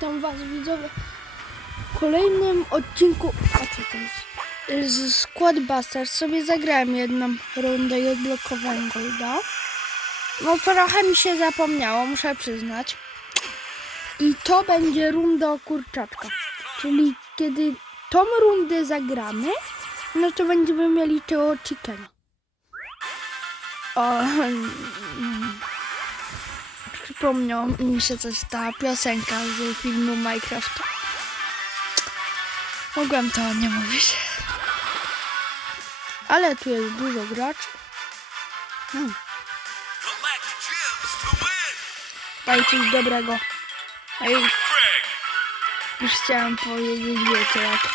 Witam Was widzowie w kolejnym odcinku. A co to jest? Z Squad Busters sobie zagrałem jedną rundę i odblokowałem Golda. No trochę mi się zapomniało, muszę przyznać. I to będzie runda o kurczaczka. Czyli kiedy tą rundę zagramy, no to będziemy mieli tego chickena. O, przypomniał mi się coś ta piosenka z filmu Minecraft. Mogłem to nie mówić. Ale tu jest dużo graczy. Hmm. Collect gems to win. Daj coś dobrego. Ej, Greg, już chciałam powiedzieć, wiecie jak.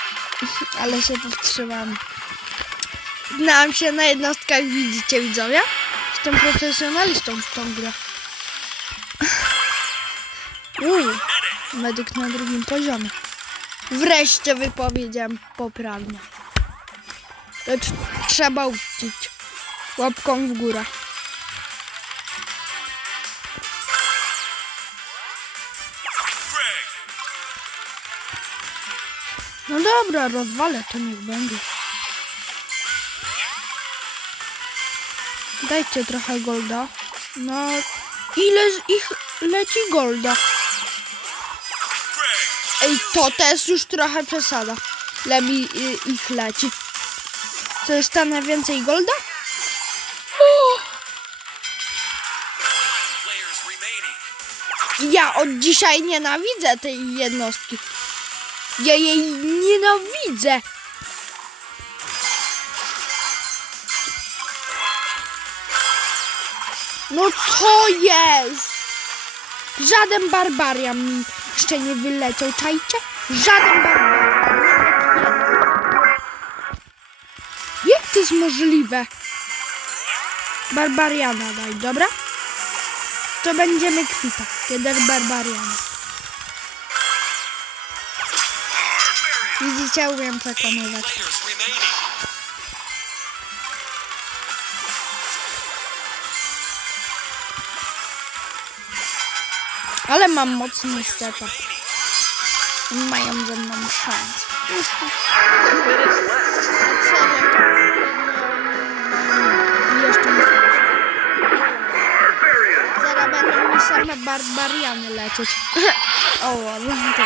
Ale się powstrzymam. Znałam się na jednostkach, widzicie widzowie? Jestem profesjonalistą w tą grę. Uuu, medyk na drugim poziomie. Wreszcie wypowiedziałem poprawnie. Tr- trzeba uczyć. Łapką w górę. No dobra, rozwalę to niech będzie. Dajcie trochę golda. No, ile z ich leci golda? Ej, to też już trochę przesada. Ile y, ich leci? Co jest tam najwięcej golda? Ja od dzisiaj nienawidzę tej jednostki. Ja jej nienawidzę. No co jest? Żaden barbarian mi jeszcze nie wyleciał, czajcie? Żaden jeden. Jak to jest możliwe? Barbariana daj, dobra? To będziemy kwita, kiedy barbariana. Widzicie, umiem przekonywać. Ale mam mocny setup. Mają ze mną szans. Jeszcze nie. Zaraz będą mi same barbariany lecieć. o, no to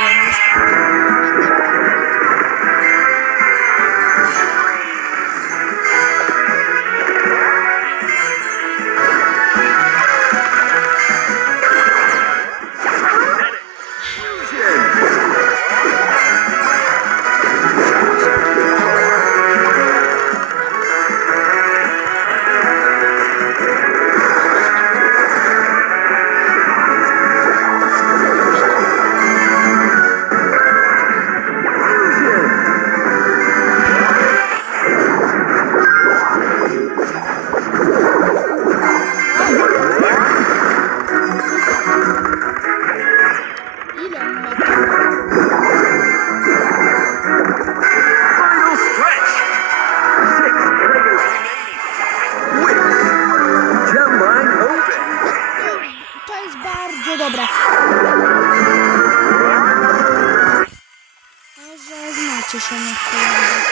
Może znacie się na kolejnym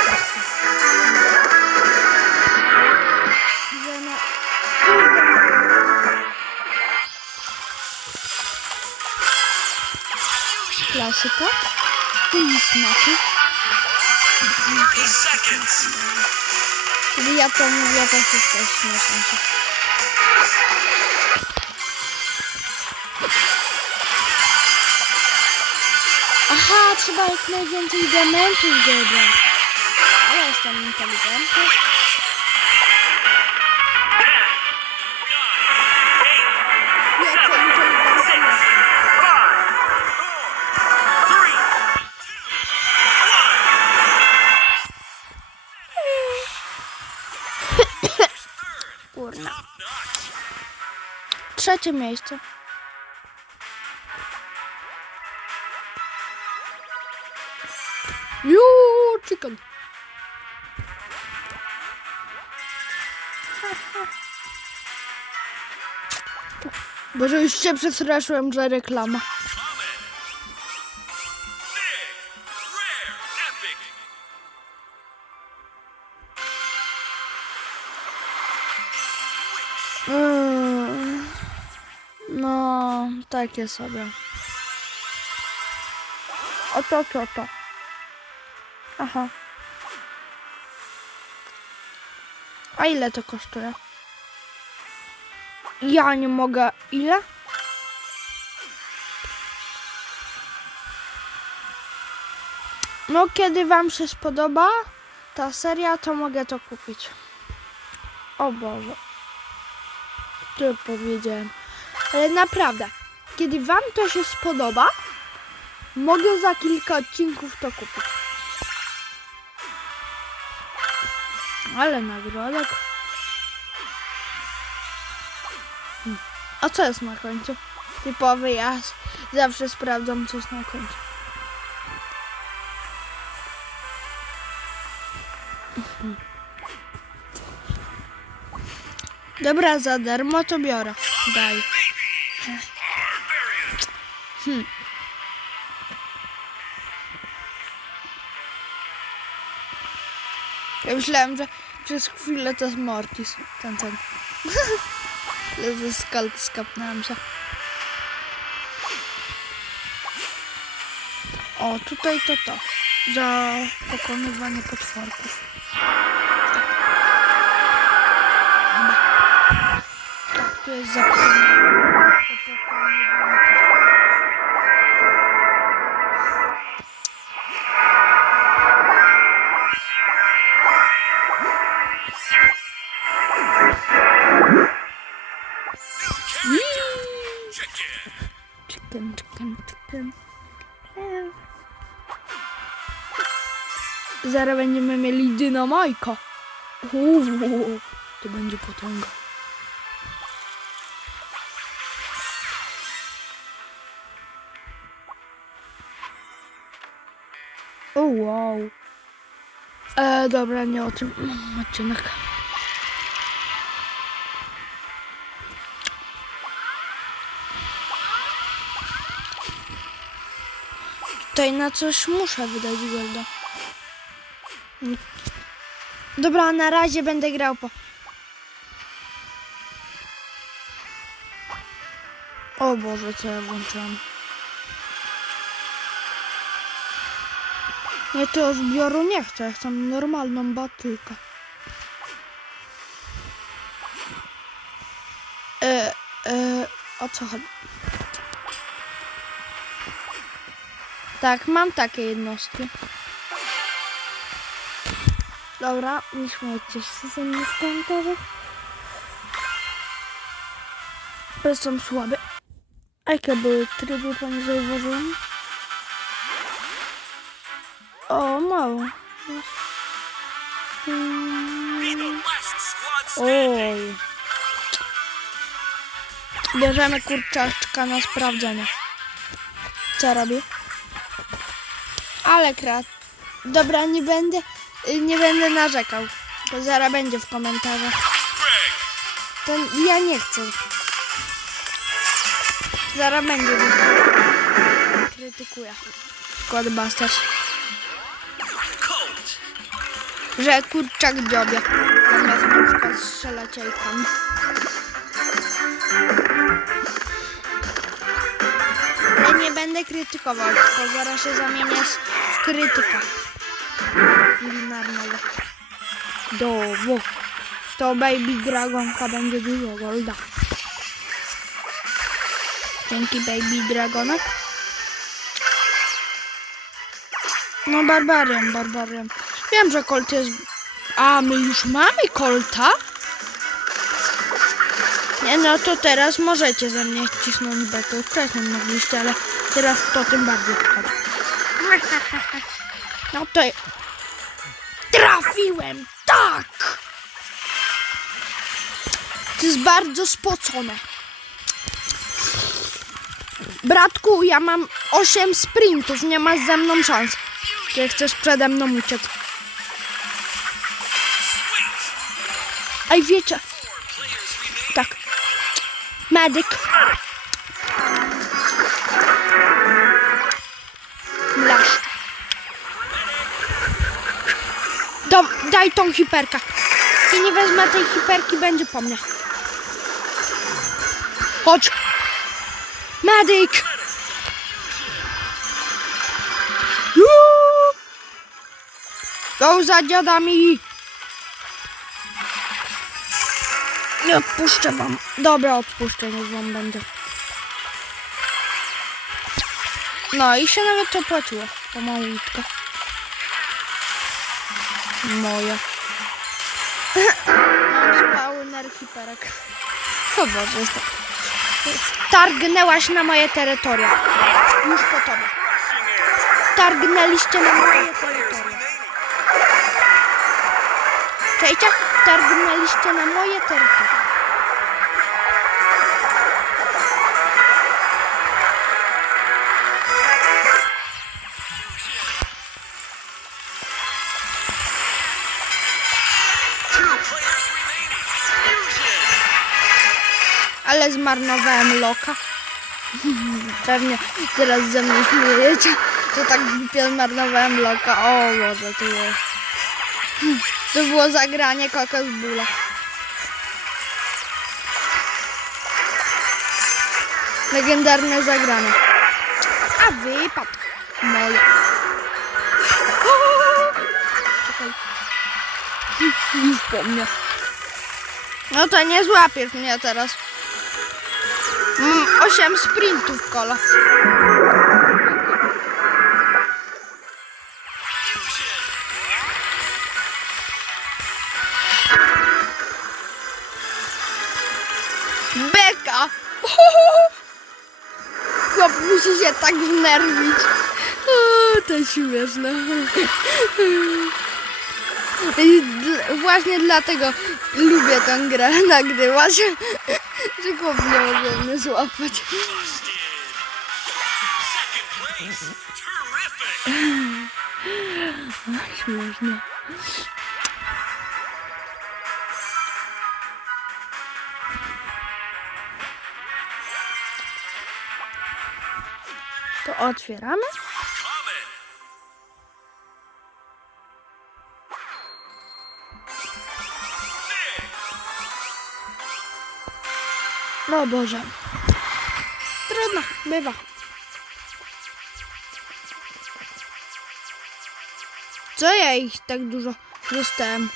Że na... Klasyka. I smaku. 30 seconds. Aha, trzeba jak najwięcej diamentów zebrać. Ale jestem inteligentny. Kurna. Trzecie miejsce. Juuu, chicken. Boże, już się przestraszyłem, że reklama. Eee, no, takie sobie. Oto, to, to. to. Aha. A ile to kosztuje? Ja nie mogę. Ile? No, kiedy Wam się spodoba ta seria, to mogę to kupić. O Boże. Ty powiedziałem. Ale naprawdę, kiedy Wam to się spodoba, mogę za kilka odcinków to kupić. Ale nagrodek. A co jest na końcu? Typowy ja zawsze sprawdzam, co jest na końcu. Dobra, za darmo to biorę. Daj. Hmm. Myślałem, że przez chwilę to jest Mortis. Ten, ten. Ale ze skalt skapnąłem się. O, tutaj to to. Za pokonywanie potworków. Tak, to jest za pokonywanie potworków. Zaraz będziemy mieli dynamajka. Uuu, to będzie potęga. O wow. E, dobra, nie o tym mam odcinek. Tutaj na coś muszę wydać golda. Dobra, na razie będę grał po... O Boże, co ja włączyłam. Ja tego zbioru nie chcę, ja chcę normalną batylkę. E, e, o co chodzi? Tak, mam takie jednostki. Dobra, nie śmiejcie się ze mnie z komentarzy. Są słabe. A jakie były tryby, pani zauważyłem? O, mało. Hmm. Oj. Bierzemy kurczaczka na sprawdzenie. Co robi? Ale krat. Dobra, nie będę, nie będę narzekał. To zaraz będzie w komentarzach. To ja nie chcę. Zaraz będzie. Krytykuję. Składbusters. Colt. Że kurczak dziobie. Zamiast na przykład strzelać jajkami. Ja nie będę krytykował, tylko zaraz się zamienię w krytyka. Linarnego. Dowo. To Baby Dragonka będzie dużo golda. Dzięki Baby Dragonek. No Barbarian, Barbarian. Wiem, że Colt jest... A, my już mamy Colta? Nie, no to teraz możecie ze mnie cisnąć betę. Wcześniej mogliście, ale teraz to tym bardziej wchodzi. No to... Trafiłem! Tak! To jest bardzo spocone. Bratku, ja mam 8 sprintów, nie masz ze mną szans. Czy chcesz przede mną uciec? Ej, wiecie, tak. Medyk. Mlasz. Daj tą hiperkę. I nie wezmę tej hiperki, będzie po mnie. Chodź. Medyk! Go za dziadami! Nie odpuszczę wam. Dobra, odpuszczę, niech wam będę. No i się nawet opłaciło. To Mam spały nerhiperek. O Boże, jest to... Targnęłaś na moje terytoria. Już po tobie. Targnęliście na moje terytoria. Czekajcie, targnęliście na moje terytoria. Ale zmarnowałem loka. Pewnie teraz ze mnie śmiejecie, że tak głupio zmarnowałem loka. O Boże, to jest. To było zagranie kokos bula. Legendarne zagranie. A wypadł. Moje. Czekaj. Już po mnie. No to nie złapiesz mnie teraz. Mam 8 sprintów kola. Beka! Chłop musi się tak znerwić. O, to śmieszne. I właśnie dlatego lubię tę grę nagrywać, że nie może mnie złapać. Terrific. Śmieszne. To otwieramy. No Boże. Trudno, bywa. Co ja ich tak dużo dostałem?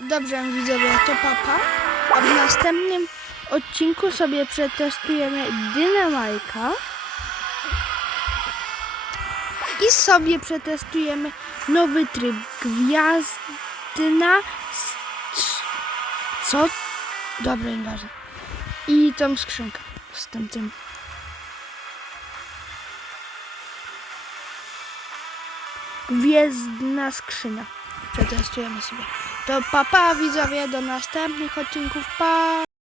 Dobrze, widzowie, to papa. A w następnym odcinku sobie przetestujemy dynamajka. I sobie przetestujemy nowy tryb gwiazdyna. strz- Co? Dobra, nieważne. I tą skrzynkę z tym tym. Gwiezdna skrzynia. Przetestujemy sobie. To papa widzowie do następnych odcinków. Pa!